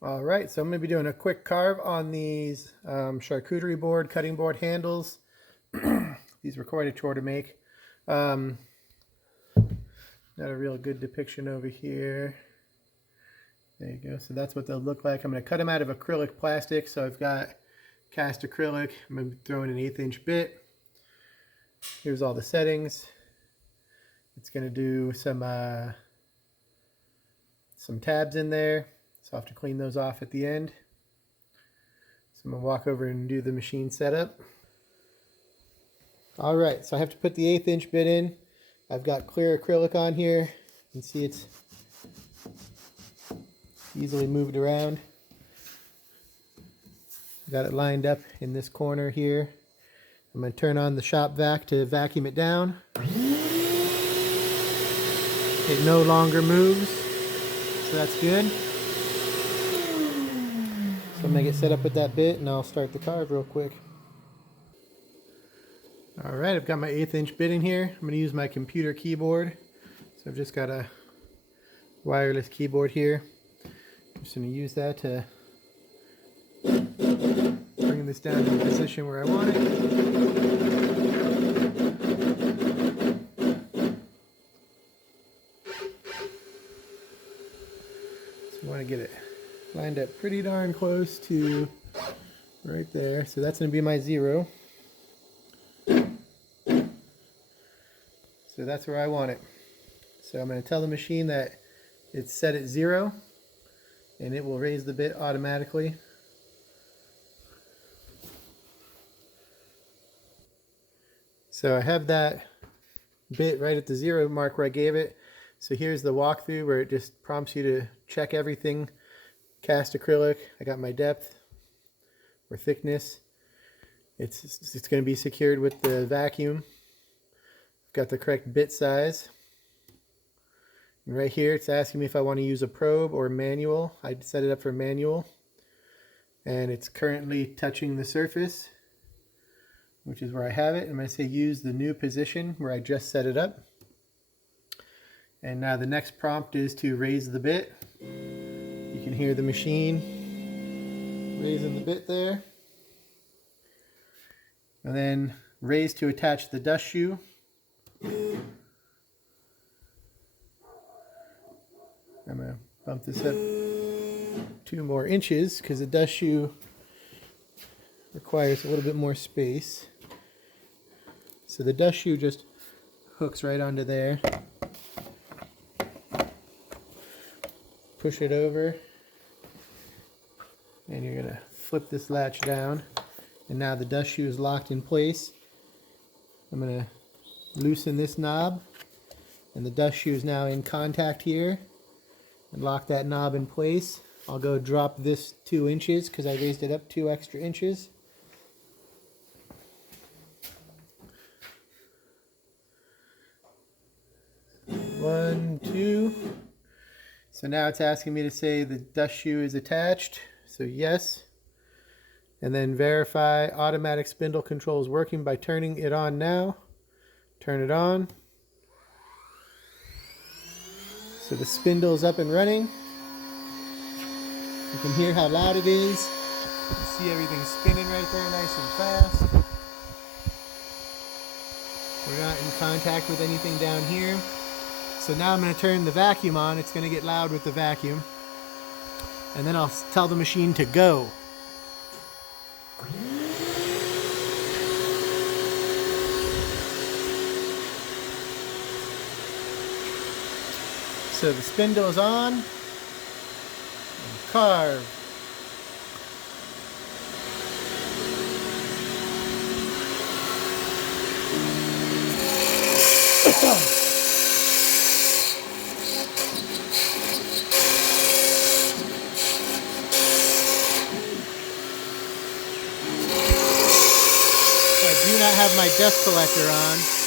All right, so I'm going to be doing a quick carve on these charcuterie board, cutting board handles. These were quite a chore to make. Not a real good depiction over here. There you go. So that's what they'll look like. I'm going to cut them out of acrylic plastic. So I've got cast acrylic. I'm going to be throwing an 1/8" bit. Here's all the settings. It's going to do some tabs in there. So I'll have to clean those off at the end. So I'm going to walk over and do the machine setup. Alright, so I have to put the 1/8" bit in. I've got clear acrylic on here. You can see it's easily moved around. Got it lined up in this corner here. I'm going to turn on the shop vac to vacuum it down. It no longer moves, so that's good. So I'm going to get set up with that bit and I'll start the carve real quick. Alright, I've got my 1/8" bit in here. I'm going to use my computer keyboard. So I've just got a wireless keyboard here. I'm just going to use that to bring this down to the position where I want it. So I want to get it lined up pretty darn close to right there. So that's going to be my 0. So that's where I want it. So I'm going to tell the machine that it's set at 0 and it will raise the bit automatically. So I have that bit right at the 0 mark where I gave it. So here's the walkthrough where it just prompts you to check everything. Cast acrylic, I got my depth or thickness. It's going to be secured with the vacuum. Got the correct bit size. And right here it's asking me if I want to use a probe or manual. I set it up for manual. And it's currently touching the surface, which is where I have it. I'm going to say use the new position where I just set it up. And now the next prompt is to raise the bit. You can hear the machine raising the bit there. And then raise to attach the dust shoe. I'm going to bump this up 2 more inches because the dust shoe requires a little bit more space. So the dust shoe just hooks right onto there. Push it over and you're going to flip this latch down, and now the dust shoe is locked in place. I'm going to loosen this knob and the dust shoe is now in contact here, and lock that knob in place. I'll go drop this 2 inches because I raised it up 2 extra inches. One, 2. So now it's asking me to say the dust shoe is attached. So yes. And then verify automatic spindle control is working by turning it on now. Turn it on. So the spindle is up and running. You can hear how loud it is. You can see everything spinning right there nice and fast. We're not in contact with anything down here. So now I'm going to turn the vacuum on. It's going to get loud with the vacuum. And then I'll tell the machine to go. So the spindle is on. And carve. I do not have my dust collector on.